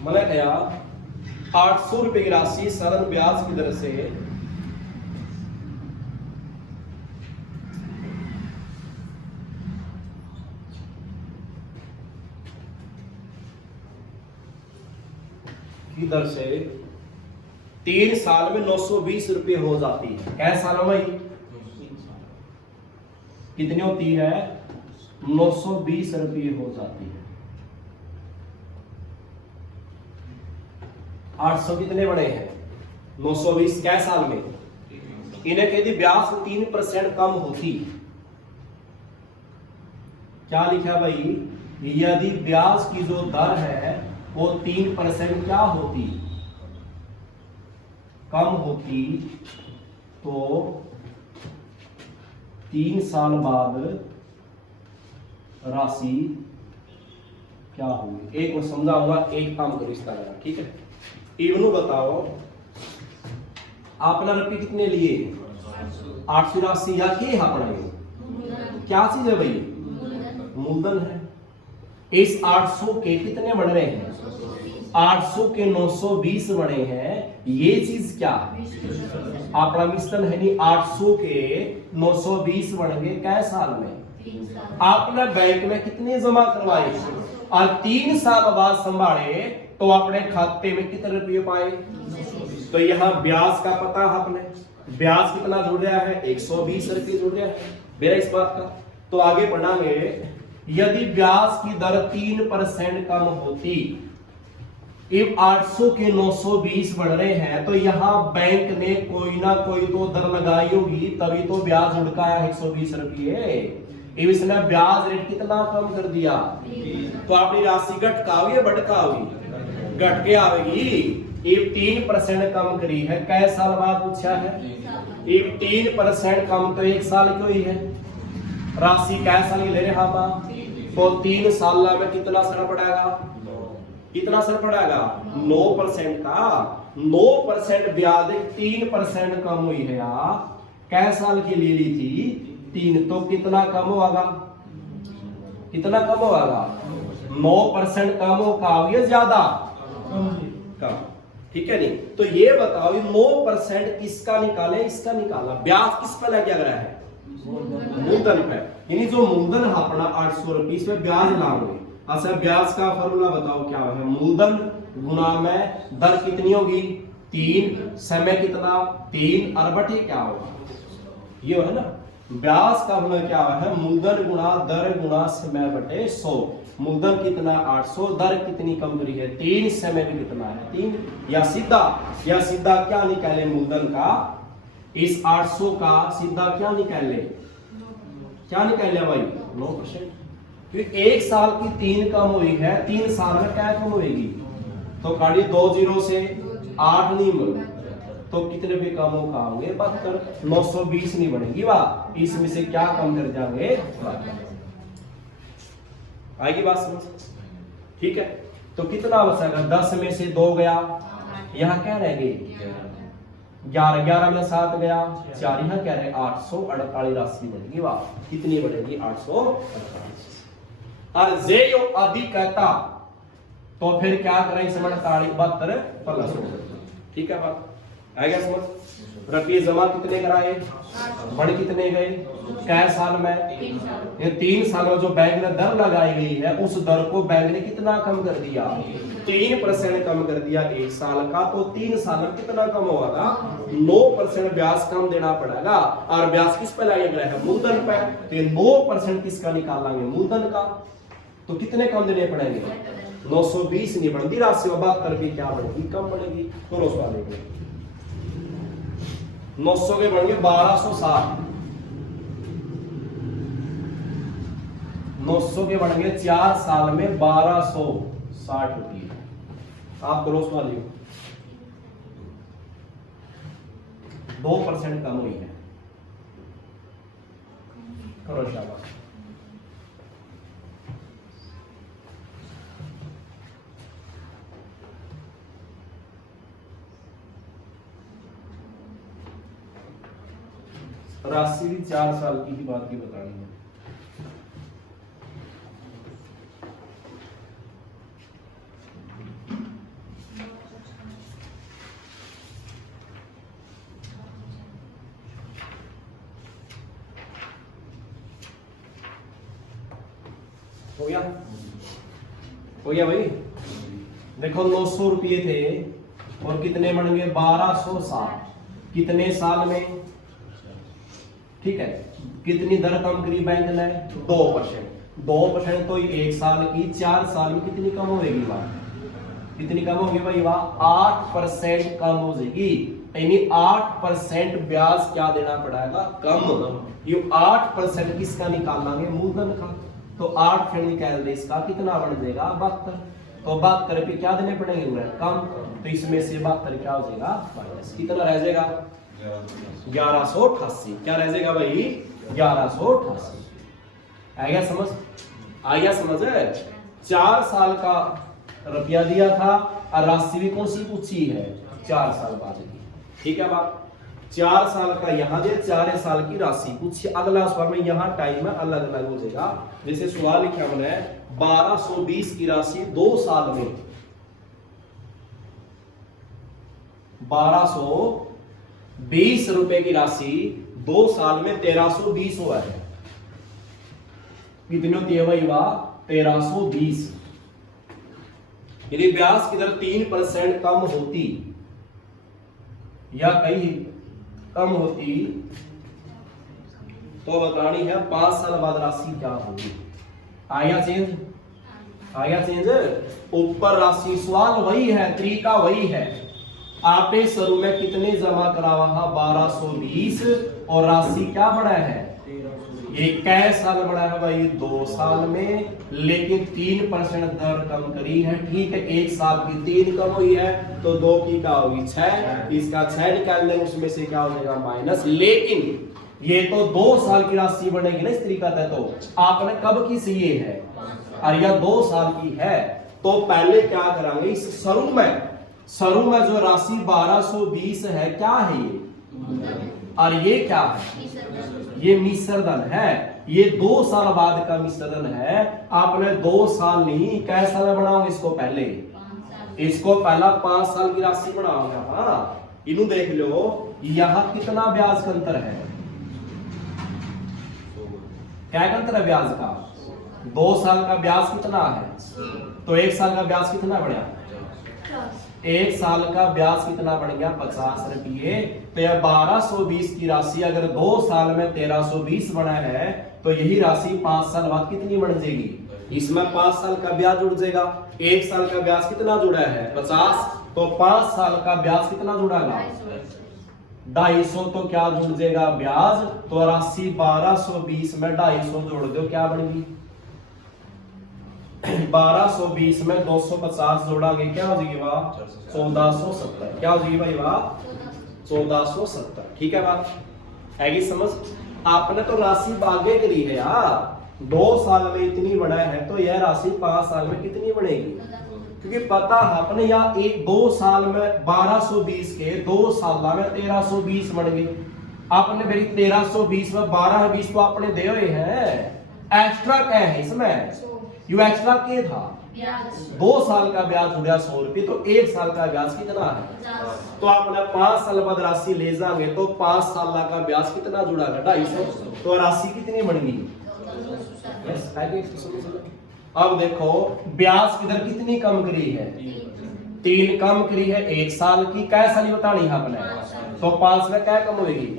मैंने कहा 800 रुपए की राशि साधारण ब्याज की दर से की दर से 3 साल में 920 रुपए हो जाती है। कै साल में भाई कितनी होती है? 920 रुपये हो जाती है। 800 कितने बड़े हैं? 920 कै साल में? इन्हें कहती ब्याज 3% कम होती। क्या लिखा भाई? यदि ब्याज की जो दर है वो 3% क्या होती? कम होती तो 3 साल बाद राशि क्या होगी? एक को समझाऊंगा, एक काम करो इस तरह, ठीक है? इवनु बताओ, आपने रुपये कितने लिए? 800 राशि या के अपना क्या चीज है भाई? मूलधन है। इस 800 के कितने बन रहे हैं? 800 के 920 बने हैं। ये चीज क्या है? अपना मिश्रण है नहीं। 800 के 920 बन गए कै साल में? आपने बैंक में कितने जमा करवाए और 3 साल बाद संभाले तो अपने खाते में कितने रुपये पाए? तो यहाँ ब्याज का पता है आपने, ब्याज कितना जुड़ रहा है? 120 रुपये जुड़ रहा है मेरा इस बात का। तो आगे पढ़ांगे, यदि ब्याज की दर 3% कम होती, अब 800 के 920 बढ़ रहे हैं तो यहाँ बैंक ने कोई ना कोई तो दर लगाई होगी, तभी तो ब्याज उड़का है 120 रुपये। इसने ब्याज रेट कितना कम कर दिया? तो अपनी राशि घटकाओगी या बढ़काओगी? घट के आवेगी। ये 3% कम करी है। कै साल बाद पूछा है? ये 3% कम तो 1 साल की हुई है। राशि कै साल की ले रहा था? तो 3 साल में कितना असर पड़ेगा? कितना असर पड़ेगा? 9% का। 9% ब्याज 3% कम हुई है यार। कै साल की ले ली थी? 3। तो कितना कम होगा? कितना कम होगा? 9% कम होगा या ज्यादा? कम। ठीक है नहीं? तो ये बताओ, 9% किसका निकाले? इसका निकाला। ब्याज किस पर लग रहा है? मूलधन पे। यानी जो मूलधन है अपना 800 रुपये, इस पे ब्याज लाओगे। अच्छा, ब्याज का फॉर्मूला बताओ क्या है? मूलधन गुना में दर कितनी होगी? 3, समय कितना? 3 और बटे क्या होगा? ये है ना ब्याज का फॉर्मूला क्या है? मूलधन गुना दर गुना समय बटे 100। मूलधन कितना? 800। दर कितनी कम करी है? 3। समय भी कितना है? 3। या सीधा क्या निकाले मूलधन का? इस 800 का सीधा क्या निकाले? क्या निकाले भाई? 9%। क्योंकि 1 साल की 3 कम हुई है, 3 साल में क्या कम होगी? तो काढ़ी 2 0 से 8 नहीं मिल तो कितने भी कम होंगे? 72। 920 नहीं बनेगी वाह। इसमें से क्या कम कर जाएंगे? आएगी बात समझ? ठीक है। तो कितना बचेगा? 10 में से 2 गया, यहाँ क्या रह गई? 11। 11 में 7 गया, 4। यहाँ क्या रहे? 848 राशि बनेगी वाह। कितनी बनेगी? 848। और जे यो अधिक कहता तो फिर क्या करें? समझ 72 प्लस। ठीक है बात आएगा समझ? रुपये जमा कितने कराए? बढ़ कितने गए? कै साल में? ये 3 साल में जो बैंक ने दर लगाई गई है उस दर को बैंक ने कितना कम कर दिया? 3% कम कर दिया 1 साल का। तो 3 साल में कितना कम होगा? 9% ब्याज कम देना पड़ेगा। और ब्याज किस पे लगेगा? है मूलधन पे। तो 9% किसका निकालेंगे? मूलधन का। तो कितने कम देने पड़ेंगे? 920 नहीं बढ़ती राशि। 72 की क्या बढ़ेगी? कम बढ़ेगी। दोनों सवाल देखें। 900 के बढ़ेंगे 1260। 900 के बढ़ेंगे 4 साल में 1260 रुपये। आप करो सवाल। 2% कम हुई है। करो शाबाश। राशि भी 4 साल की ही बात की बतानी है। हो गया भाई। देखो 900 रुपये थे और कितने बन गए 1260, कितने साल में, ठीक है। कितनी दर कम करी बैंक ने 2%। तो 1 साल की 4 साल में कितनी कम होगी वहां, कितनी कम होगी भाई वहां 8% कम हो जाएगी। यानी 8% ब्याज क्या देना पड़ेगा कम। ये 8% किसका निकालेंगे मूलधन का, तो 8 निकाल दे इसका कितना बन जाएगा 72। तो 72 पे क्या देने पड़ेंगे कम, तो इसमें से 72 क्या हो जाएगा माइनस, कितना रह जाएगा 1188। क्या रह जाएगा भाई 1188। आ गया समझ 4 साल का रुपया दिया था और राशि भी कौन सी पूछी है 4 साल बाद की, ठीक है बात। 4 साल का यहाँ दे, 4 साल की राशि पूछी। अगला सवाल में यहाँ टाइम अलग अलग हो जाएगा। जैसे सवाल लिखा मैंने 1220 की राशि 2 साल में, 1220 रुपए की राशि 2 साल में 1320 हुआ है। कितनी होती है भाई वाह 1320। यदि ब्याज की दर 3% कम होती या कहीं कम होती तो बतानी है 5 साल बाद राशि क्या होगी। आया चेंज ऊपर राशि सवाल वही है, तरीका वही है। आपे शुरू में कितने जमा करावा 1220 और राशि क्या बढ़ा है, ये कै साल बढ़ा है भाई 2 साल में, लेकिन 3% दर कम करी है, ठीक है। 1 साल की 3 कम हुई है तो 2 की क्या होगी 6, इसका 6 निकाल लेंगे, उसमें से क्या हो जाएगा माइनस। लेकिन ये तो 2 साल की राशि बनेगी ना इस तरीका से, तो आपने कब की सी ये है और यह 2 साल की है, तो पहले क्या करांगे इस शुरू में जो राशि 1220 है क्या है ये, और ये क्या है ये मिश्रधन है, ये 2 साल बाद का मिश्रधन है। आपने 2 साल नहीं कै साल बनाओगे इसको, पहले इसको पहला 5 साल की राशि बनाओगे। हाँ इनू देख लो यहाँ कितना ब्याज का अंतर है, क्या अंतर है ब्याज का, 2 साल का ब्याज कितना है, तो 1 साल का ब्याज कितना बढ़िया, 1 साल का ब्याज कितना बढ़ गया 50 रुपये। तो यह 1220 की राशि अगर 2 साल में 1320 बना है तो यही राशि 5 साल बाद कितनी बन जाएगी, इसमें 5 साल का ब्याज जुड़ जाएगा। 1 साल का ब्याज कितना जुड़ा है 50, तो 5 साल का ब्याज कितना जुड़ेगा 250, तो क्या जुड़ जाएगा ब्याज, तो राशि 1220 में 250 जोड़ दो क्या बनेगी 1220 में 250 जोड़ांगे क्या हो जाएगी वाह 1470, क्या हो जाएगी भाई वाह 1470, ठीक है बात है समझ। आपने तो राशि आगे करी है यार, 2 साल में इतनी बड़ा है तो यह राशि 5 साल में कितनी बनेगी, क्योंकि पता आपने यहाँ 2 साल में 1220 के 2 साल में 1320 बन गए। आपने मेरी 1320 में 1220 तो आपने दे हुए हैं, एक्स्ट्रा क्या है इसमें, यू एक्स्ट्रा के था 2 साल का ब्याज हो गया 100 रुपये, तो 1 साल का ब्याज कितना है, तो आपने 5 साल बाद राशि ले जाएंगे तो 5 साल का ब्याज कितना जुड़ागा 250, तो राशि कितनी बन गई। अब देखो ब्याज की दर कितनी कम करी है, 3 कम करी है 1 साल की, कै साल बतानी है आपने, तो 5 में क्या कम होगी,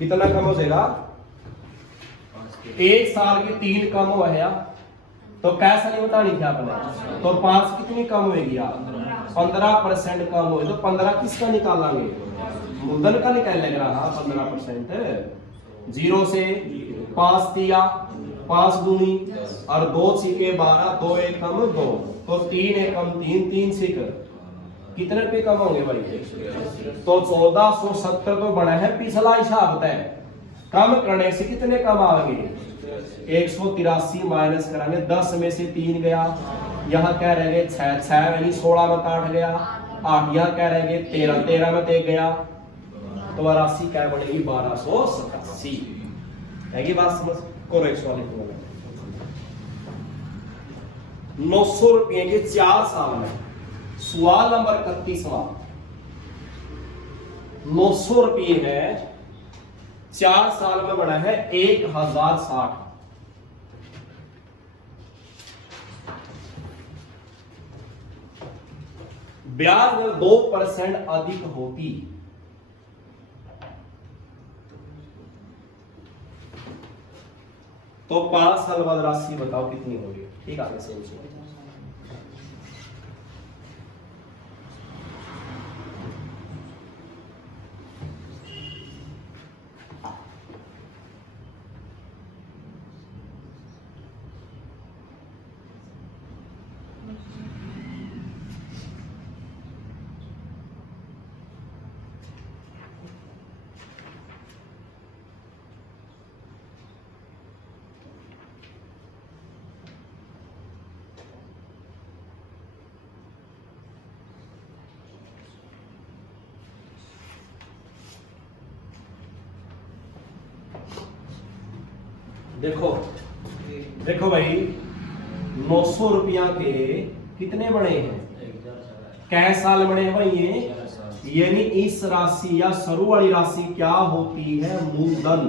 कितना कम हो जाएगा 1 साल की 3 कम हुआ है, तो कैसा नहीं बतानी थी आपने, तो 5 कितनी कम होगी आप 15% कम हो, तो 15 किसका निकालेंगे मूलधन का निकाल लेगा 15%। 0 से 5 दिया 5 दूनी और 2 छीके 12, 2 एकम 2, तो 3 एकम 3, 3 छीक कितने रुपए कम होंगे भाई, तो 1470 तो बना है पिछला हिसाब तय, कम करने से कितने कम आएंगे 183 माइनस कराएंगे, 10 में से 3 गया, यहाँ क्या रह गए 6 यानी 16 में 8 गया 8, यहाँ क्या रह गए 13, 13 में 1 गया, तो राशि क्या बनेगी 1287 है बात समझ को। 900 रुपये के 4 साल में। सवाल नंबर 31वां 900 रुपये है, 4 साल में बना है 1060। ब्याज दर 2% अधिक होती तो 5 साल बाद राशि बताओ कितनी होगी। ठीक है, सोचिए। देखो देखो भाई, 900 रुपया के कितने बने हैं, कै साल बने हैं भाई ये। यानी इस राशि या शुरू वाली राशि क्या होती है, मूलधन,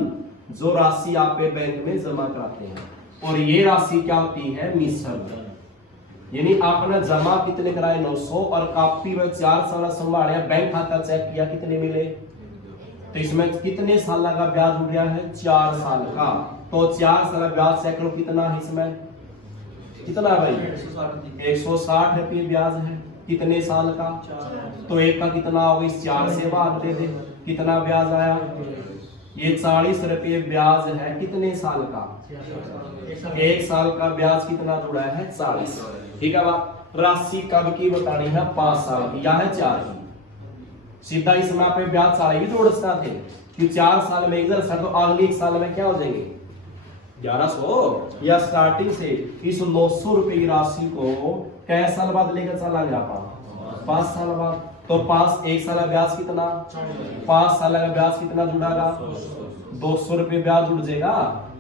जो राशि आप बैंक में जमा कराते हैं। और ये राशि क्या होती है, मिश्र। यानी आपने जमा कितने कराए 900, और कापी में 4 साल संभाले, बैंक खाता चेक किया कितने मिले, तो इसमें कितने साल का ब्याज उठ गया है, 4 साल का। तो 4 साल ब्याज चेक करो कितना है इसमें, कितना भाई 160 रुपये ब्याज है। कितने साल का, तो एक का कितना होगा, इस 4 से भाग दे दे, कितना ब्याज आया, ये 40 रुपये ब्याज है। कितने साल का, 1 साल का ब्याज कितना जुड़ा है, 40। ठीक है बात। राशि कब की बतानी है, 5 साल की या है 4 की। सीधा इसमें पे ब्याज 40 भी जोड़ सकते थे कि 4 साल में इधर सर, तो अगले 1 साल में क्या हो जाएंगे 1100। या स्टार्टिंग से इस 900 रुपए की राशि को कै साल बाद लेकर चला गया, 5 साल बाद। तो 1 साल का ब्याज कितना, 5 साल का ब्याज कितना जुड़ेगा, 200 रुपये ब्याज जुड़ जाएगा।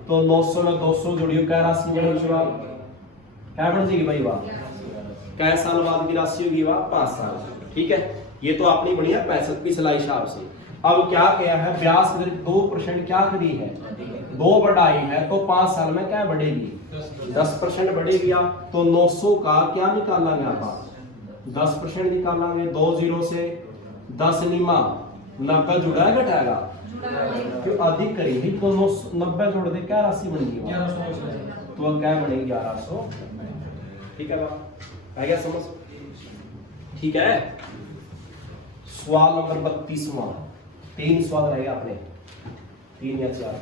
तो 900 में 200 जोड़ियो, क्या राशि बनेगी, क्या बन जाएगी भाई, वाह कै साल बाद की राशि होगी, वाह 5 साल। ठीक है, ये तो आपने बढ़िया 65 पिछला हिसाब से। अब क्या किया है, ब्याज दर 2% क्या करी है, 2 बढ़ाई है, तो 5 साल में क्या बढ़ेगी, 10% बढ़ेगी। तो 900 का क्या निकालेंगे आप, 10% निकालेंगे। 2 0 से 10 निमा 90 जुड़ा है, घटाएगा क्यों, अधिक करी तो 90 जोड़ दे, क्या राशि बनेगी, तो क्या बनेगी 1100। ठीक है बात, आ गया समझ। ठीक है, सवाल नंबर 32वां, 3 सवाल रहेगा अपने, 3 या 4।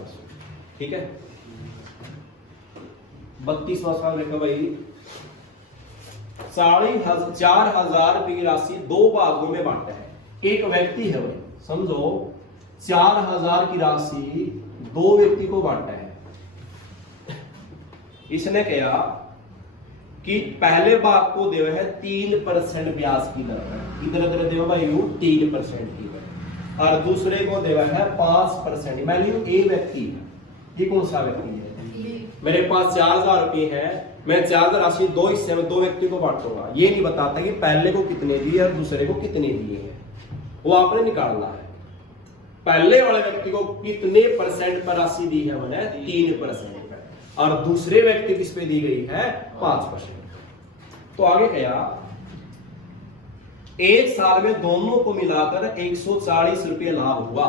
ठीक है, 32वां सवाल देखो भाई। 4,000 रुपए की राशि 2 भागों में बांटा है। एक व्यक्ति है भाई, समझो 4,000 की राशि 2 व्यक्ति को बांटा है। इसने कहा कि पहले भाग को देव है 3% ब्याज की दर पर, इधर इधर देव भाई 3% की दर, और दूसरे को देव है 5%। मैं लिखूं ए व्यक्ति, ये कौन सा व्यक्ति है, मेरे पास 4,000 रुपये है, मैं 4,000 राशि 2 हिस्से में 2 व्यक्ति को बांटूंगा। ये नहीं बताता कि पहले को कितने दिए और दूसरे को कितने दिए हैं, वो आपने निकालना है। पहले वाले व्यक्ति को कितने परसेंट पर राशि दी है, मैंने 3% पर, और दूसरे व्यक्ति किस पे दी गई है, 5%। तो आगे क्या, 1 साल में दोनों को मिलाकर 140 रुपये लाभ हुआ।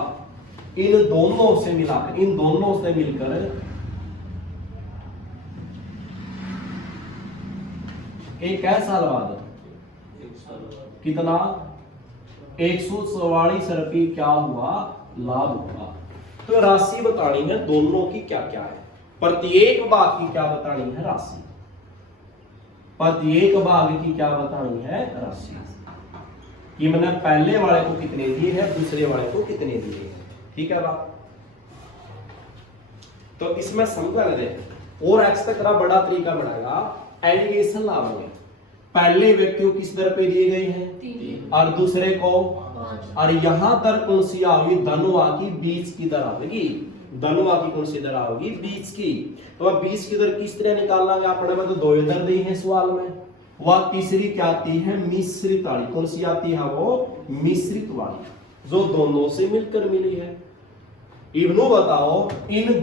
इन दोनों से मिलाकर, इन दोनों से मिलकर एक साल बाद कितना, 144 रुपये क्या हुआ, लाभ हुआ। तो राशि बतानी है दोनों की क्या क्या है, प्रत्येक भाग की क्या बतानी है राशि, प्रत्येक भाग की क्या बतानी है राशि, कि मैंने पहले वाले को कितने दिए हैं, दूसरे वाले को कितने दिए हैं। ठीक है बात। तो इसमें समझा दे, और एक्स तक का बड़ा तरीका बनाएगा, एलिगेशन लाओगे। पहले व्यक्ति को किस दर पे दिए गए हैं, और दूसरे को, और यहां दर कौन सी आओगी, धनुआ की बीच की दर आएगी। धनुआ की कौन सी दर आओगी, बीच की। तो अब बीच की दर किस तरह निकालना है, आपने तो 2 दर दी है सवाल में। वह तीसरी क्या आती है, मिश्रित वाली। कौन सी आती है वो, मिश्रित वाली। जो दोनों से मिलकर मिली है। इवनु बताओ, इन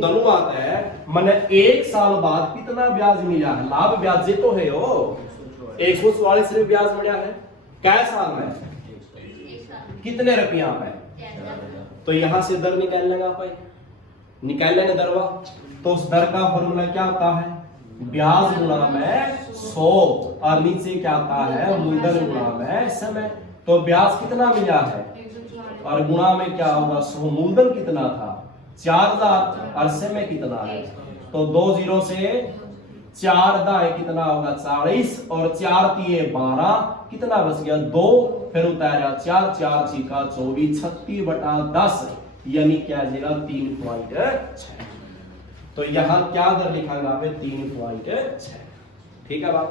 धनुआत है मैंने 1 साल बाद कितना ब्याज मिला है? लाभ ब्याज तो है हो 144 रुपये ब्याज मिला है। कै साल में? कितने रुपया पे? तो यहां से दर निकाल लेगा भाई, निकाल लेंगे दरवा। तो उस दर का फॉर्मूला क्या होता है? ब्याज गुणा में 100 और नीचे क्या आता है? मूलधन गुणा में समय। तो ब्याज कितना मिला है और गुणा में क्या होगा? 100। मूलधन कितना था? 4000 और समय कितना है? तो 2 जीरो से 4 दाएं कितना होगा? 40 और 4 तिये 12 कितना बच गया? 2 फिर उतारा 4 4 छिका 24 36/10 यानी क्या जाएगा? 3.6। तो यहां क्या दर लिखाएगा? 3.6। ठीक है बात।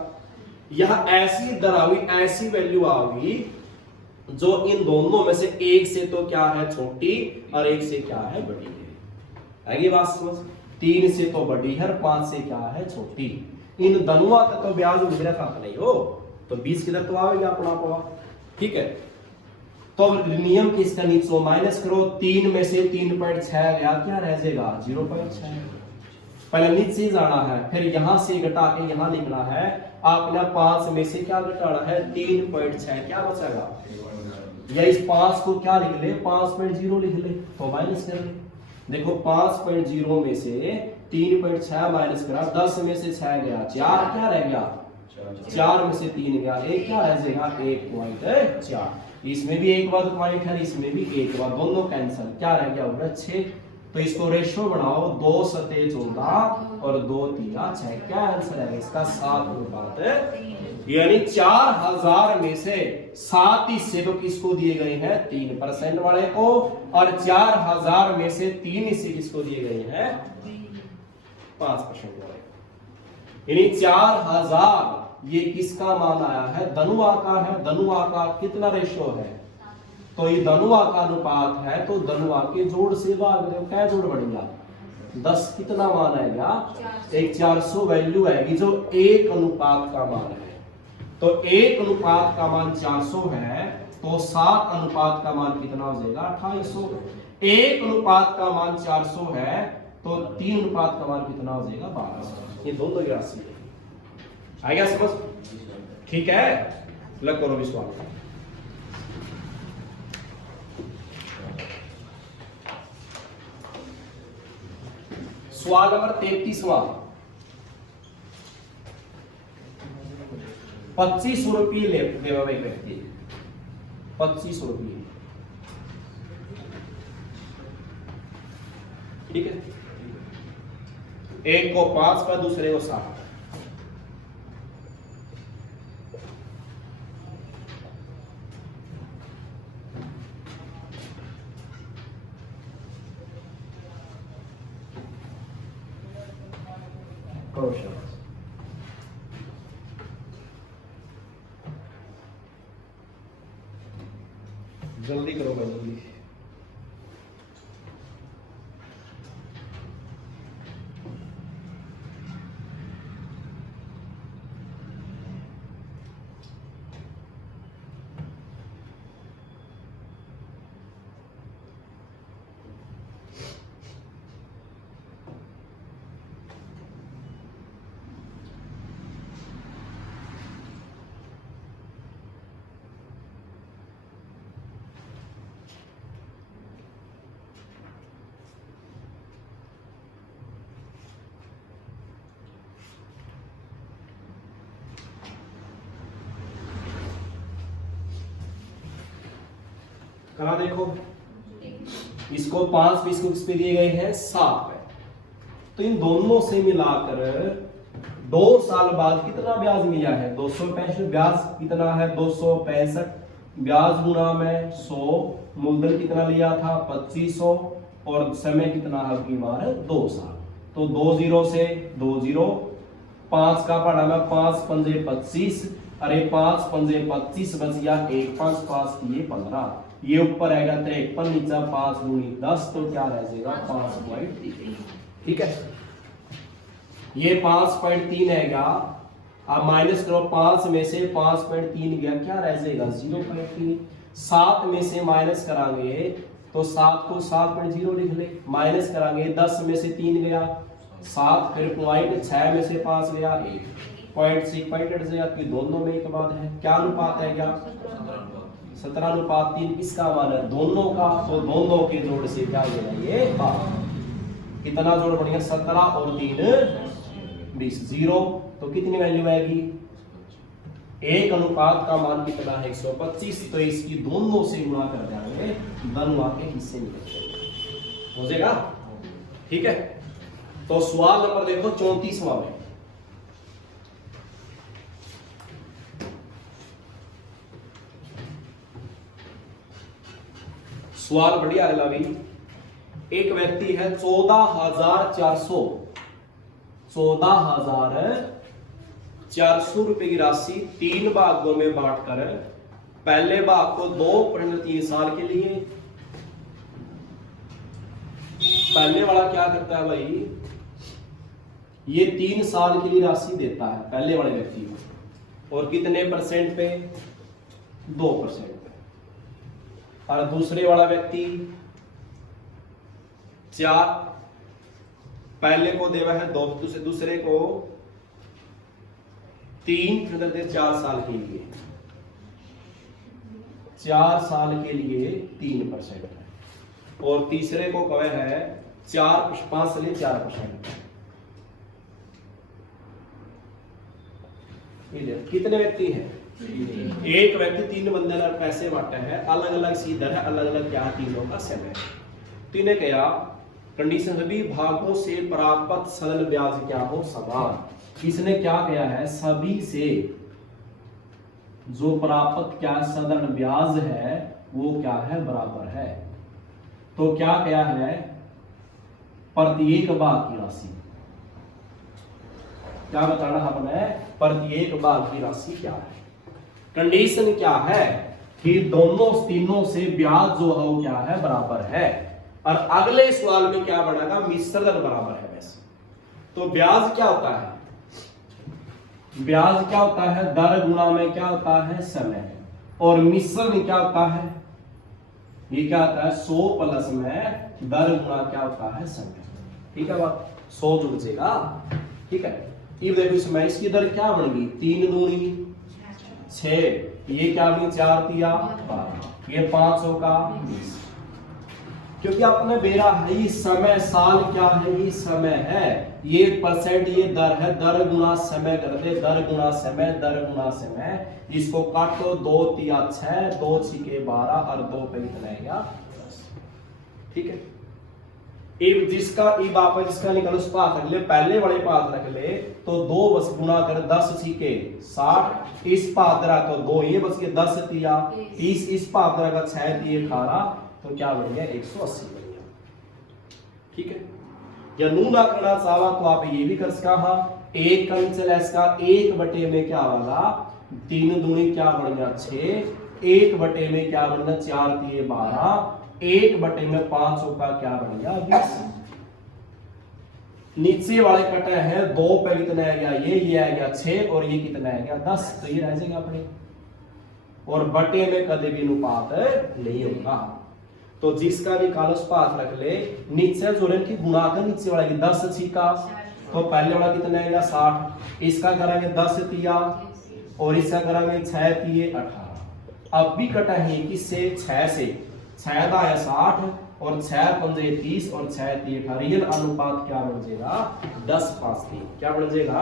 यह ऐसी दर आवी, ऐसी वैल्यू आवी जो इन दोनों में से एक से तो क्या है? छोटी और एक से क्या है? बड़ी है। आगे बात समझ। 3 से तो बड़ी है, 5 से क्या है? छोटी। इन दोनों का तो ब्याज मेरा साथ नहीं हो, तो 20 की दर तो आएगा अपना आपका। ठीक है। तो नियम किसका? नीचे माइनस करो। 3 में से 3.6 गया, क्या रह जाएगा? 0.6। पहले नीचे ही जाना है, फिर यहां से घटा के यहां लिखना है। आपने 5 में से क्या घटाना है? 3.6। क्या बचेगा? या इस 5 को क्या लिख ले? 5.0 लिख ले, तो माइनस कर ले। देखो 5.0 में से 3.6 माइनस करा, 10 में से 6 गया, 4 क्या रह गया? 4 में से 3 गया, 1 क्या रह जाएगा? 1.4। इसमें भी एक बार पॉइंट है, इसमें भी एक बार, दोनों कैंसिल। क्या रह गया? होगा 6। तो इसको रेशो बढ़ाओ, 2 सते 14 और 2 तिया 6। क्या आंसर है इसका? 7:3। यानी 4000 में से 7 हिस्से तो किसको दिए गए हैं? 3% वाले को, और 4000 में से 3 हिस्से किसको दिए गए हैं? 5% वाले को। यानी 4000 ये किसका मान आया है? धनुआ का है। धनुआ का कितना रेशो है? तो ये धनुआ का अनुपात है, तो धनुआ के जोड़ से भाग दो। क्या जोड़ बढ़ेगा? 10 कितना मान आएगा? 400 वैल्यू आएगी जो 1 अनुपात का मान है। तो 1 अनुपात का मान 400 है, तो 7 अनुपात का मान कितना हो जाएगा? 2800। 1 अनुपात का मान 400 है, तो 3 अनुपात का मान कितना हो जाएगा? 1200। ये दोनों की राशि है। आ गया समझ? ठीक है, लग करो विश्वास। सवाल नंबर 33वां। 25 रुपये ले देवा भाई व्यक्ति, 25 रुपये। ठीक है। एक को 5 का, दूसरे को 7। जल्दी करो भाई, जल्दी। करा देखो, इसको 5 पे, इसको किस पे दिए गए हैं? 7 पे। तो इन दोनों से मिलाकर 2 साल बाद कितना ब्याज मिला है? 265। ब्याज कितना है? 265। ब्याज गुणा में 100। मूलधन कितना लिया था? 2500। और समय कितना है की बार? 2 साल। तो 2 जीरो से 2 जीरो, 5 का पढ़ा मैं 5 पंजे 25। अरे 5 पंजे 25 बच गया, 1 5 5 दिए 15। ये ऊपर आएगा 53, नीचा 5 गुणी 10, तो क्या रह जाएगा? 5.3। ठीक है। ये 5.3 आएगा। अब माइनस करो, 5 में से 5.3 गया, क्या रह जाएगा? 0.3। 7 में से माइनस करांगे तो 7 को 7.0 लिख ले, माइनस करांगे 10 में से 3 गया 7, फिर पॉइंट 6 में से 5 गया 1, पॉइंट से पॉइंट हट जाएगा कि दोनों में एक बात है, क्या अनुपात है क्या 17:3, किसका मान है दोनों का, तो दोनों के जोड़ से क्या देना ये कितना जोड़ बढ़िया 17 और 3 20 0, तो कितनी वैल्यू आएगी, एक अनुपात का मान कितना है 125, तो इसकी दोनों से गुणा कर देंगे, दोनों के हिस्से निकल हो जाएगा। ठीक है, तो सवाल नंबर देखो 34वां में, सवाल बढ़िया अगला भी, एक व्यक्ति है 14,400 रुपए की राशि 3 भागों में बांटकर पहले भाग को 2.3 साल के लिए, पहले वाला क्या करता है भाई, ये 3 साल के लिए राशि देता है पहले वाले व्यक्ति को, और कितने परसेंट पे 2% पे, और दूसरे वाला व्यक्ति 4, पहले को देवा है 2, दूसरे को 3, फिर 4 साल के लिए, 4 साल के लिए 3% है, और तीसरे को कवे है 5 से 4%। कितने व्यक्ति हैं, एक व्यक्ति 3 बंदे ने पैसे बांटे हैं, अलग अलग सी दर है, अलग अलग क्या तीनों का समय, तीन क्या कंडीशन, सभी भागों से प्राप्त सरल ब्याज क्या हो समान, इसने क्या किया है सभी से जो प्राप्त क्या साधारण ब्याज है वो क्या है बराबर है, तो क्या क्या है प्रत्येक भाग की राशि, क्या बताना हमने, प्रत्येक भाग की राशि क्या है, कंडीशन क्या है कि दोनों तीनों से ब्याज जो है वो क्या है बराबर है, और अगले सवाल में क्या बनेगा मिश्रण बराबर है वैसे, तो ब्याज क्या होता है, ब्याज क्या होता है दर गुणा में क्या होता है समय, और मिश्रण क्या होता है, ये क्या होता है 100 प्लस में दर गुणा क्या होता है समय, ठीक है बात 100 जुड़ जाएगा। ठीक है, ये देखो इसमें इसकी दर क्या बन गई 3 दूनी 6, ये क्या बनी 4 तिया 12, ये 500 का 20, क्योंकि आपने बेरा है ये समय साल क्या है ये समय है, ये परसेंट ये दर है, दर गुणा समय कर दे, दर गुणा समय, दर गुणा समय, इसको काटो 2 तिया 6, 2 छिके 12 और 2 पे कितना आएगा 10। ठीक है, अब जिसका अब आप जिसका निकालो उस पास रख ले, पहले वाले पास रख ले तो 2 बस गुणा कर 10 छिके 60, इस पादरा तो 2 ये बस के 10 तिया 30, इस पादरा का 6 तिये 18, तो क्या बन गया 180 बन गया। ठीक है, या नू ना करना चाहा तो आप ये भी कर सका, एक का नीचे इसका 1 बटे में क्या होगा 3 दूनी क्या बन गया 6, 1 बटे में क्या बन गया 4 तिये 12, 1 बटे में 500 का क्या बन गया 20। नीचे वाले कटे हैं 2 पे कितना आ गया ये आ गया 6, और ये कितना आ गया 10, तो ये रह जाएगा अपने, और बटे में कभी भी अनुपात नहीं होगा, तो जिसका भी कालस पास रख ले, नीचे जो है कि गुणा कर नीचे वाला 10 छिका, तो पहले वाला कितना आएगा 60, इसका करेंगे 10 तिया और इसका करेंगे 6 तिये 18, अब भी कटा है किससे 6 से, 6 का है 60 और 6 पंजे 30 और 6 तिये 18, रियल अनुपात क्या बन जाएगा 10:5, क्या बन जाएगा,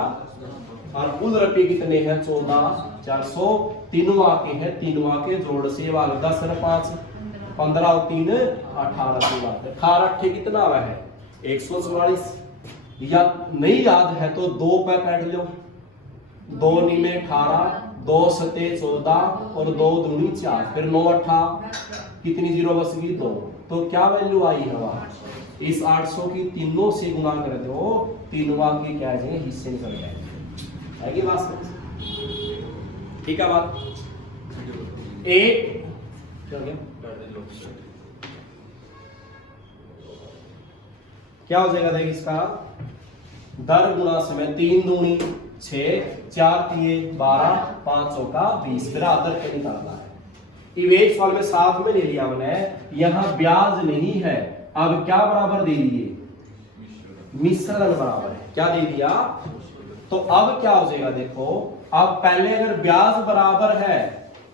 और कुल रुपये कितने हैं 14,400, तीनों के हैं, तीनों के जोड़ से वाले 10 और 5 15 और 3 18 की बात है, 18 कितना हुआ है 144, या नहीं याद है तो 2 पे काट लो, 2 नी में 18, 2 सते 14 और 2 दूनी 4, फिर 9 8 कितनी जीरो बस गई 2, तो क्या वैल्यू आई है वहां, इस 800 की तीनों से गुणा कर दो, तीनों के क्या जाएंगे हिस्से निकल जाएंगे, आएगी बात। ठीक है बात, एक क्या हो जाएगा देख इसका दर गुणा समय, 3 दूनी 6, 4 तिये 12, 500 का 20, फिर आदर के निकालना है, एक सवाल में साथ में ले लिया हमने, यहां ब्याज नहीं है, अब क्या बराबर दे दिए, मिश्रण बराबर है, क्या दे दिया। तो अब क्या हो जाएगा देखो, अब पहले अगर ब्याज बराबर है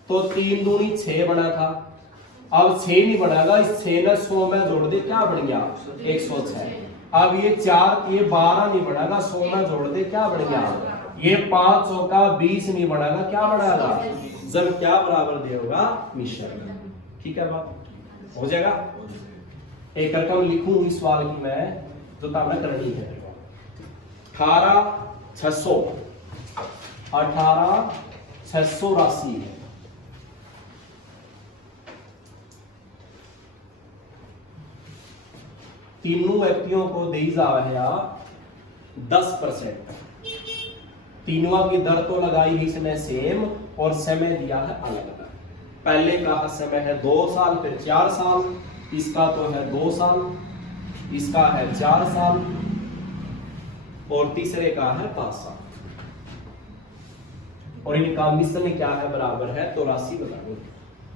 तो 3 दूनी 6 बना था, अब 6 नहीं बनेगा, इस 6 ने 100 में जोड़ दे, क्या बन गया 106। अब ये 4 ये 12 नहीं बनेगा, 100 में जोड़ दे, क्या बन गया, ये 5 का 20 नहीं बनेगा, क्या बनेगा, जब क्या बराबर देगा, मिश्रण। ठीक है, बात हो जाएगा। एक रकम लिखूं इस सवाल की मैं, जो तामना करनी है, 18,680 है। तीनों व्यक्तियों को दी जा रहा 10%। तीनों की दर तो लगाई है इसने सेम और समय दिया है अलग अलग। पहले का समय है 2 साल, फिर 4 साल, इसका तो है 2 साल, इसका है 4 साल और तीसरे का है 5 साल। और इनका मिश्रण क्या है, बराबर है, तो राशि बताओ।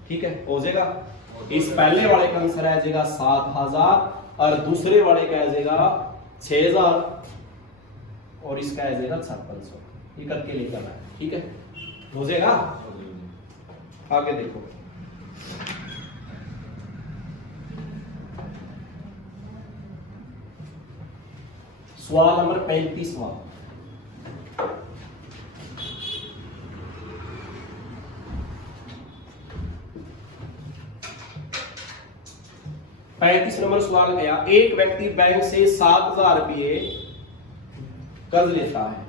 ठीक है, हो जाएगा। इस पहले वाले का आंसर आ जाएगा 7,000 और दूसरे वाले का आ जाएगा 6,000 और इसका आ जाएगा 5600। ये करके लेकर आए, ठीक है, हो जाएगा। आगे देखो, सवाल नंबर 35वां। नंबर सवाल गया, एक व्यक्ति बैंक से 7,000 रुपये कर्ज लेता है।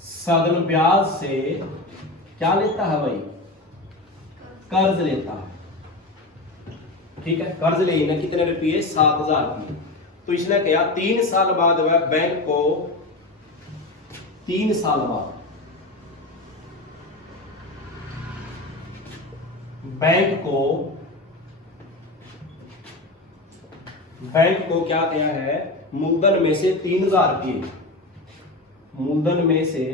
साधन ब्याज से क्या लेता है भाई, कर्ज लेता है। ठीक है, कर्ज लेना कितने रुपये, 7,000 रुपये। तो इसने कहा 3 साल बाद वह बैंक को 3 साल बाद बैंक को क्या किया है, मूलधन में से 3,000 रुपये, मूलधन में से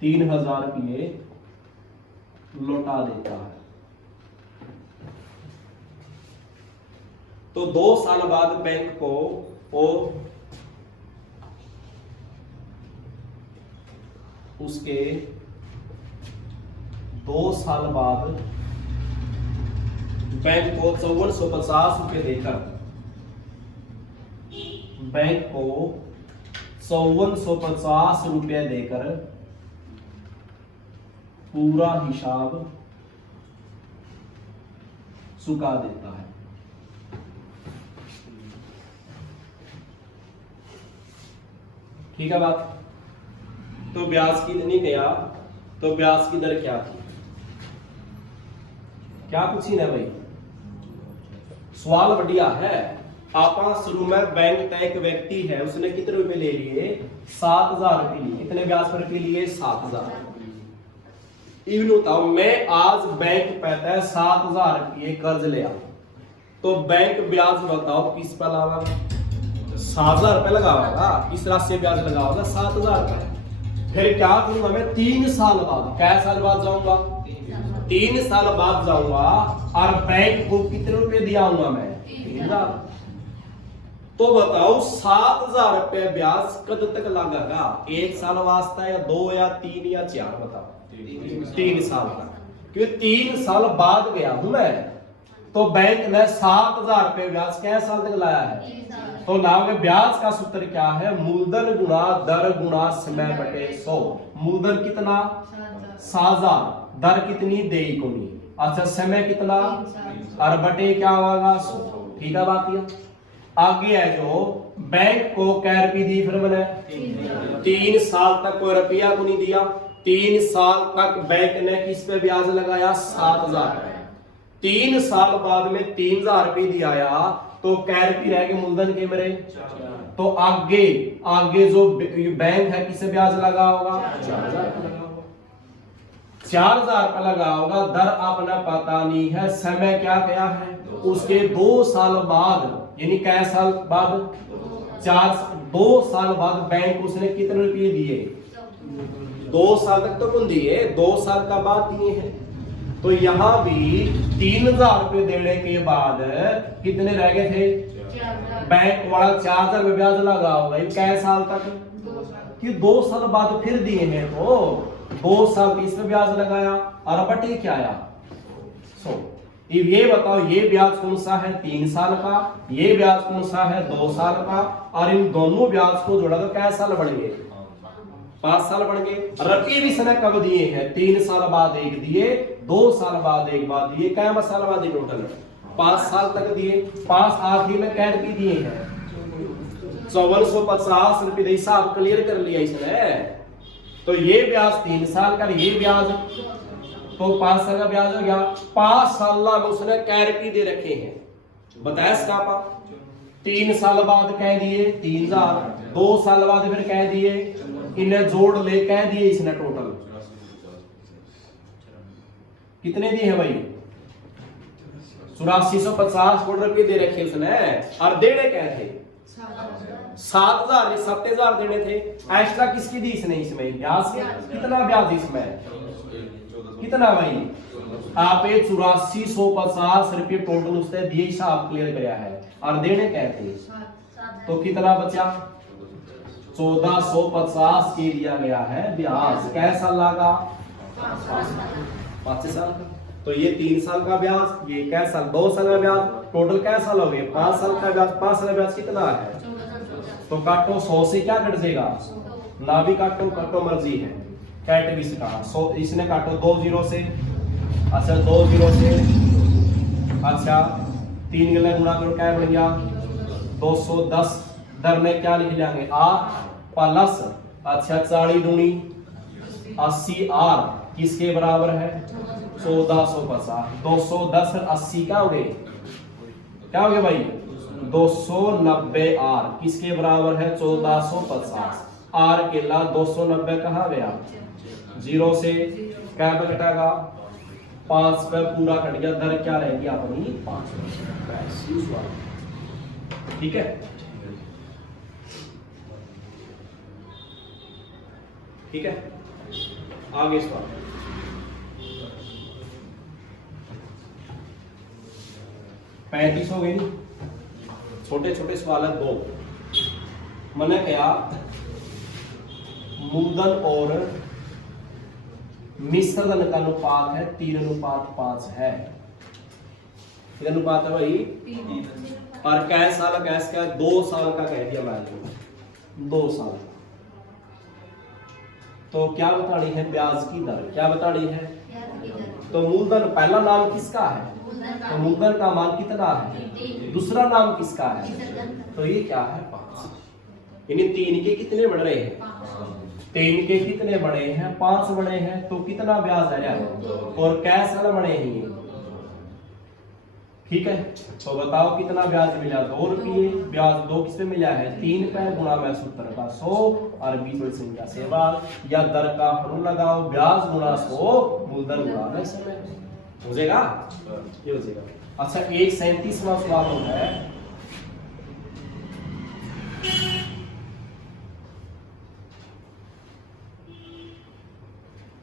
3,000 रुपये लौटा देता है। तो 2 साल बाद बैंक को वो उसके 2 साल बाद बैंक को 5450 रुपये देकर, बैंक को 5450 रुपये देकर पूरा हिसाब चुका देता है। ठीक है बात। तो ब्याज कितनी गया, तो ब्याज की दर क्या थी, क्या पूछी ना भाई, सवाल बढ़िया है। आपा शुरू में बैंक का एक व्यक्ति है, उसने कितने रुपए ले लिए, 7,000 रुपए लिए। कितने ब्याज पर रुपए लिए, 7,000। इवन बताओ, मैं आज बैंक पैसा है 7,000 रुपये कर्ज लिया, तो बैंक ब्याज बताओ किस पर लगाओगा, 7,000 रुपये लगाओगा, किस राशि से ब्याज लगाओगा, 7,000 रुपये। फिर क्या करूंगा मैं, 3 साल बाद, क्या साल बाद जाऊंगा, 3 साल बाद जाऊंगा और बैंक को कितने रुपए दिया हूंगा मैं, 3,000। तो बताओ 7,000 रुपये ब्याज कब तक लगेगा, 1 साल वास्ता या 2 या 3 या 4, बताओ 3 साल तक, क्योंकि 3 साल बाद गया हूं मैं। तो बैंक ने 7,000 रुपये ब्याज क्या साल तक लाया है, तो नाम में ब्याज का सूत्र क्या है, मूलधन गुणा दर गुणा समय बटे 100। मूलधन कितना, 7,000, दर कितनी, देई कोनी, अच्छा समय कितना, और बटे क्या होगा, 100। ठीक है बात। ये आगे है जो बैंक को क्या रुपये दी, फिर मैंने 3 साल तक कोई रुपया को नहीं दिया, 3 साल तक बैंक ने किस पे ब्याज लगाया, 7,000। 3 साल बाद में 3,000 रुपये दिया, तो क्या रुपये रह गए मूलधन के मेरे, तो आगे जो बैंक है किसे ब्याज लगा होगा, 4,000 लगा होगा, 4,000 रुपये लगा होगा। दर अपना पता नहीं है, समय क्या क्या है, उसके 2 साल बाद यानी कै साल बाद 2 साल बाद बैंक उसने कितने रुपये दिए 2 साल तक तो कौन दिए 2 साल का बाद दिए हैं। तो यहां भी 3000 रुपये देने के बाद कितने रह गए थे बैंक वाला 4000 रुपये ब्याज लगा होगा कै साल तक कि 2 साल बाद फिर दिए हैं तो 2 साल की इसमें ब्याज लगाया और बटे क्या आया। सो ये बताओ ये ब्याज कौन सा है 3 साल का, ये ब्याज कौन सा है 2 साल का, और इन दोनों ब्याज को जोड़ा तो कै साल बढ़ गए 5 साल बढ़ गए। रुपये भी इसने कब दिए हैं 3 साल बाद एक दिए 2 साल बाद एक बार दिए कै साल बाद दिए टोटल 5 साल तक दिए 5 आखिरी में कै रुपये दिए हैं 5450 रुपये हिसाब क्लियर कर लिया इसने। तो ये ब्याज 3 साल का ये ब्याज तो 5 साल का ब्याज हो गया 5 साल में उसने कै रुपये दे रखे हैं बताया इसका 3 साल बाद कह दिए 3000 2 साल बाद फिर कह दिए इन्हें जोड़ ले कह दिए इसने टोटल कितने दिए हैं भाई 8450 करोड़ रुपये दे रखे उसने और देने क्या थे 7000 7000 देने थे। एक्स्ट्रा किसकी दी इसने इसमें ब्याज कितना ब्याज इसमें कितना भाई आप 8450 रुपये टोटल उसने दिए हिसाब क्लियर कराया है और देने क्या थे तो कितना बचा 1450 के दिया गया है ब्याज कैसा लगा 5 साल का। तो ये 3 साल का ब्याज ये कै साल 2 साल का ब्याज टोटल कै साल हो गए 5 साल का ब्याज 5 साल का ब्याज कितना है तो काटो 100 से क्या कट जाएगा ना भी काटो काटो मर्जी है कैट भी का 100 इसने काटो 2 0 से अच्छा 2 0 से अच्छा 3 गला गुणा करो क्या बन गया 210 दर में क्या लिख लेंगे आ प्लस अच्छा 40 दूनी 80 आर किसके बराबर है 1450 210 80 क्या हो गए क्या हो गया भाई 290 आर किसके बराबर है 1450 आर के ला 290 कहा गया 0 से क्या पे कटेगा 5 पे पूरा कट गया दर क्या रहेगी अपनी 5 ठीक है ठीक है आगे सवाल 35 हो गई छोटे छोटे सवाल है 2 मैंने क्या मूलधन और मिश्रधन का अनुपात है 3:5 है कितना अनुपात है भाई और कै साल का इसका 2 साल का कह दिया मैंने 2 साल का। तो क्या बतानी है ब्याज की दर क्या बतानी है तो मूलधन पहला नाम किसका है तो मूलधन का मान कितना है दूसरा नाम किसका है तो ये क्या है 5 यानी 3 के कितने बढ़ रहे हैं 3 के कितने बड़े हैं 5 बड़े हैं तो कितना ब्याज है और कै साल बड़े हैं ये ठीक है। तो बताओ कितना ब्याज मिला 2 रुपये ब्याज 2 किस पे मिला है 3 पे गुणा में सूत्र का 100 और 20 संख्या से बाद या दर का फॉर्मूला लगाओ ब्याज गुणा 100 मूलधन गुणा में समय हो जाएगा ये हो जाएगा। अच्छा 137वां सवाल होता है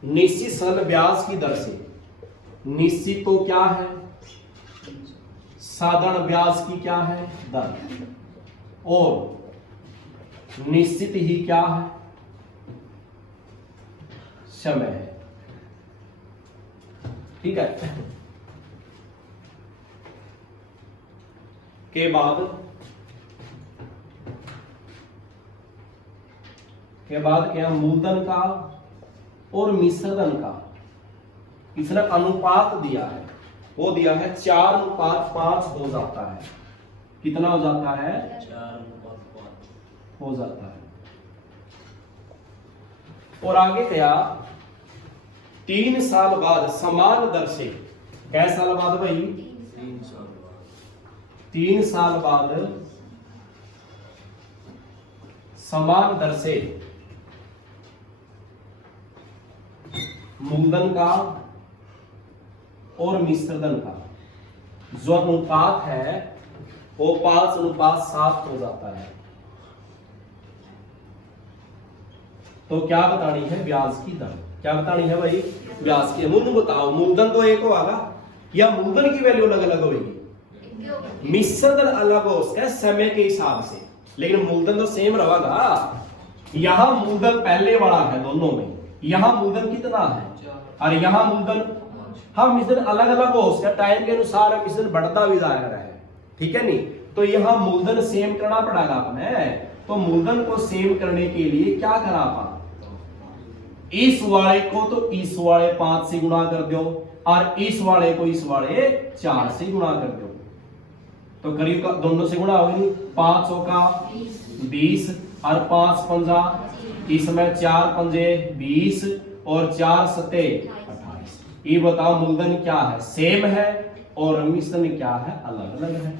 निश्चित सरल ब्याज की दर से निश्चित तो क्या है साधारण ब्याज की क्या है दर और निश्चित ही क्या है समय है ठीक है। के बाद क्या मूलधन का और मिश्रधन का इसने अनुपात दिया है वो दिया है 4:5 हो जाता है कितना हो जाता है 4:5 हो जाता है। और आगे क्या 3 साल बाद समान दर से कै साल बाद भाई 3 साल बाद समान दर से मूलधन का और मिश्रधन का जो अनुपात है वो 5:7 हो जाता है। तो क्या बतानी है? ब्याज की दर। क्या बतानी है भाई? ब्याज की। मुझे बताओ, मूलधन तो एक होगा या मूलधन की वैल्यू अलग अलग होगी? मिश्र दर अलग हो उसका समय के हिसाब से, लेकिन मूलधन तो सेम रहेगा। यहां मूलधन पहले वाला है दोनों में, यहां मूलधन कितना है और यहां मूलधन, हम मिश्रण अलग अलग हो उसका टाइम के अनुसार मिश्रण बढ़ता भी जा रहा है, ठीक है नहीं? तो यहां मूलधन सेम करना पड़ेगा अपने। तो मूलधन को सेम करने के लिए क्या करा अपन? इस वाले को तो इस वाले 5 से गुणा कर दो और इस वाले को इस वाले 4 से गुणा कर दो। तो करीब का दोनों से गुणा होगी। 5 का 20 और 5 पंजा, इसमें 4 पंजे 20 और 4 सते 28। ये बताओ मूलधन क्या है? सेम है और मिश्रण क्या है? अलग अलग है।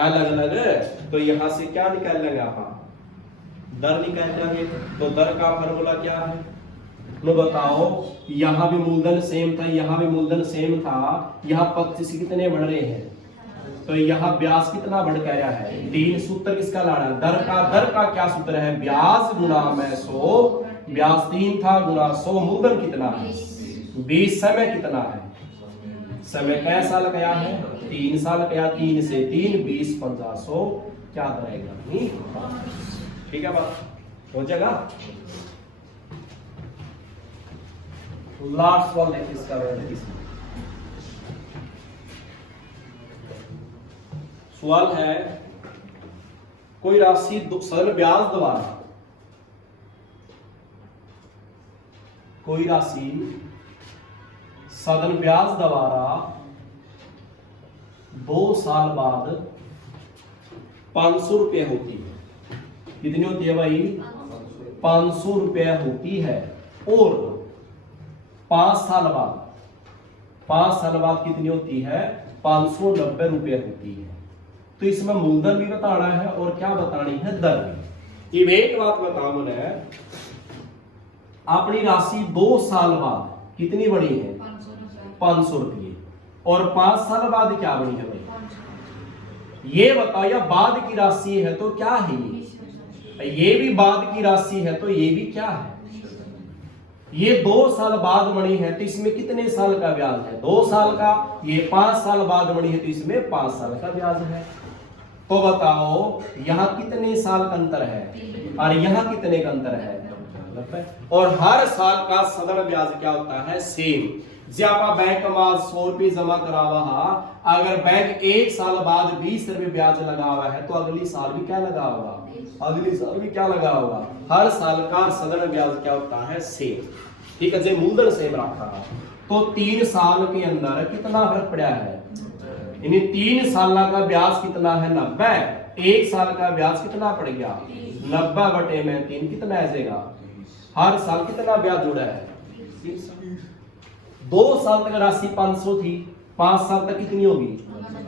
अलग अलग। तो यहां से क्या निकाल लेंगे आप? दर निकाल लेंगे। तो दर का फॉर्मूला क्या है? लो बताओ, यहां भी मूलधन सेम था, यहां भी मूलधन सेम था, यहां 25 कितने बढ़ रहे हैं? तो यहां ब्याज कितना बढ़ के आया है? 3। सूत्र किसका लाना? दर का क्या सूत्र है? ब्याज गुना में 100। ब्याज 3 था गुना 100। मूलधन कितना है? 20। समय कितना है? समय कै साल गया है? 3 साल गया। 3 से 3 20 50 100 क्या रहेगा? ठीक है बात हो जाएगा। लास्ट सवाल देखिए इसका। सवाल है, कोई राशि सरल ब्याज द्वारा, कोई राशि सरल ब्याज द्वारा 2 साल बाद 500 रुपये होती है। कितनी होती है भाई? 500 रुपये होती है। और 5 साल बाद कितनी होती है? 590 रुपये होती है। तो इसमें मूलधन भी बताना है और क्या बतानी है? दर भी। अब एक बात बताओ मुझे, अपनी राशि 2 साल बाद कितनी बढ़ी है? 500 रुपये। और 5 साल बाद क्या बढ़ी है भाई? ये बताओ, या बाद की राशि है तो क्या है? ये भी बाद की राशि है तो ये भी क्या है? ये 2 साल बाद बनी है तो इसमें कितने साल का ब्याज है? 2 साल का। ये 5 साल बाद बनी है तो इसमें 5 साल का ब्याज है। तो बताओ यहां कितने साल का अंतर है और यहां कितने का अंतर है? और हर साल का सदर ब्याज क्या होता है? सेम। जब आप बैंक में 100 रुपये जमा करावा, अगर बैंक 1 साल बाद 20 रुपये ब्याज लगा हुआ है तो अगली साल भी क्या लगा होगा? अगली साल भी क्या लगा होगा? हर साल का सदर ब्याज क्या होता है? सेम। ठीक है जी, मूलधन सेम रखा। तो 3 साल के अंदर कितना फर्क पड़ा है? यानी 3 साल का ब्याज कितना है? 90। 1 साल का ब्याज कितना पड़ गया? 90 बटे में 3 कितना आ जाएगा? हर साल कितना ब्याज जुड़ा है? 2 साल तक राशि 500 थी, 5 साल तक कितनी होगी?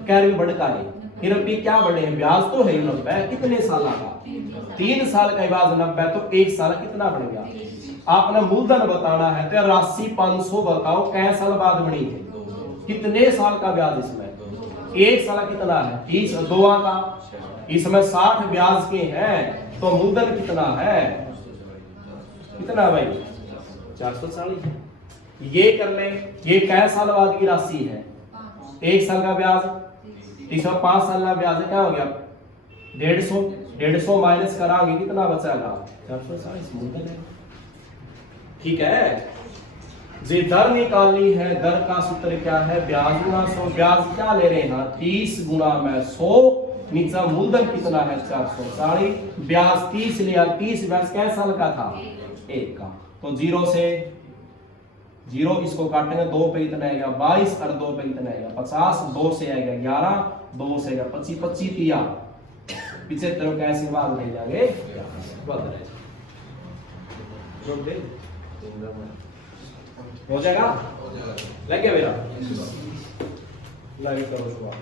कैरी बढ़का है। फिर अभी क्या बढ़े हैं? ब्याज तो है 90। कितने साल का? 3 साल का ब्याज 90 तो 1 साल कितना बढ़ गया? आपने मूलधन बताना है तो राशि 500 बताओ कै साल बाद बनी है? कितने साल का ब्याज इसमें? 1 साल कितना है? 30। 2 का इसमें 60 ब्याज के हैं तो मूलधन कितना है? कितना भाई? 440। ये कर ले। ये कै साल बाद की राशि है? 1 साल का ब्याज। इसमें 5 साल का ब्याज क्या हो गया? 150। 150 माइनस करांगे कितना बचेगा? 440 मूलधन है। ठीक है जी। दर निकालनी है। दर का सूत्र क्या है? ब्याज गुना 100। ब्याज क्या ले रहे हैं? 30 गुना में 100। नीचा मूलधन कितना है? 440। ब्याज 30 लिया। 30 ब्याज कै साल का था? 1 का। तो 0 से 0 इसको काटेंगे 2 पे कितना आएगा? 22 और 2 पे कितना आएगा? 50। 2 से आएगा 11। 2 से आएगा 25। 25 दिया 75 कैसे बाद ले जाएंगे? हो जाएगा? लग गया मेरा? लगे करो सुबह।